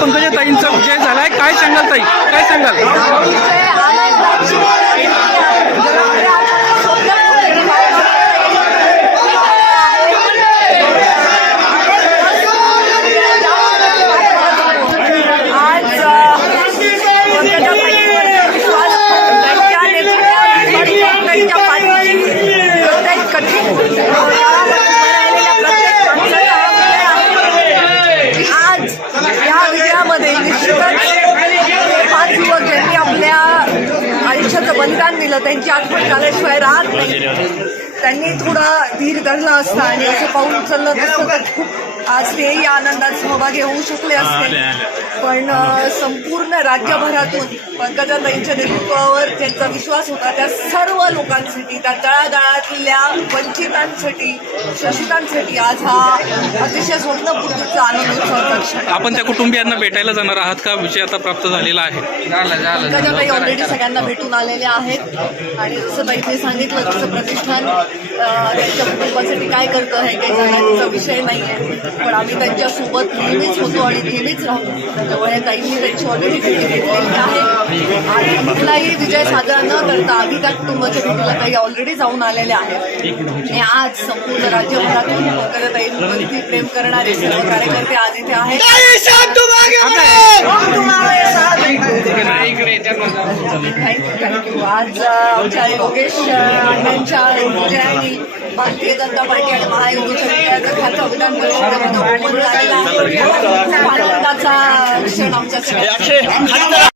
पंकजा ताईंचा विजय झालाय. काय सांगाल ताई? काय सांगाल? त्यांची आठवण झाल्याशिवाय राहत नाही. त्यांनी थोडा धीर धरला असता आणि असं पाऊल उचललं तर खूप आज तेही आनंदात सहभागी होऊ शकले असते. पण संपूर्ण राज्यभरातून पंकजाताईंच्या नेतृत्वावर त्यांचा विश्वास होता. त्या सर्व लोकांसाठी त्या तळागाळातल्या वंचितांसाठी शोषितांसाठी आज हा अतिशय स्वप्नपूर्तीचा आनंदोत्सवाचा क्षण. आपण त्या कुटुंबियांना भेटायला जाणार आहात का? विषय आता प्राप्त झालेला आहे. पंकजाताई ऑलरेडी सगळ्यांना भेटून आलेल्या आहेत. आणि जसं ताईने सांगितलं तसं प्रतिष्ठान त्यांच्या कुटुंबासाठी काय करतं हे काही सांगण्याचा विषय नाही आहे पण आम्ही त्यांच्यासोबत नेहमीच होतो आणि नेहमीच राहतो त्यामुळे ताईंनी त्यांची ऑलरेडी भेटी घेतलेली आहे. आणि कुठलाही विजय साजरा न करता आम्ही त्या कुटुंबाच्या भेटीला ताई ऑलरेडी जाऊन आलेल्या आहेत. आणि आज संपूर्ण राज्यभरातून पंकजाताईंवरती प्रेम करणारे सर्व कार्यकर्ते आज इथे आहेत. आमच्या योगेश अण्णांच्या विजयाने भारतीय जनता पार्टी आणि महायुतीच्या विजयाचं खातं विधान परिषदेमध्ये ओपन खूप आनंदाचा क्षण आमच्यासाठी.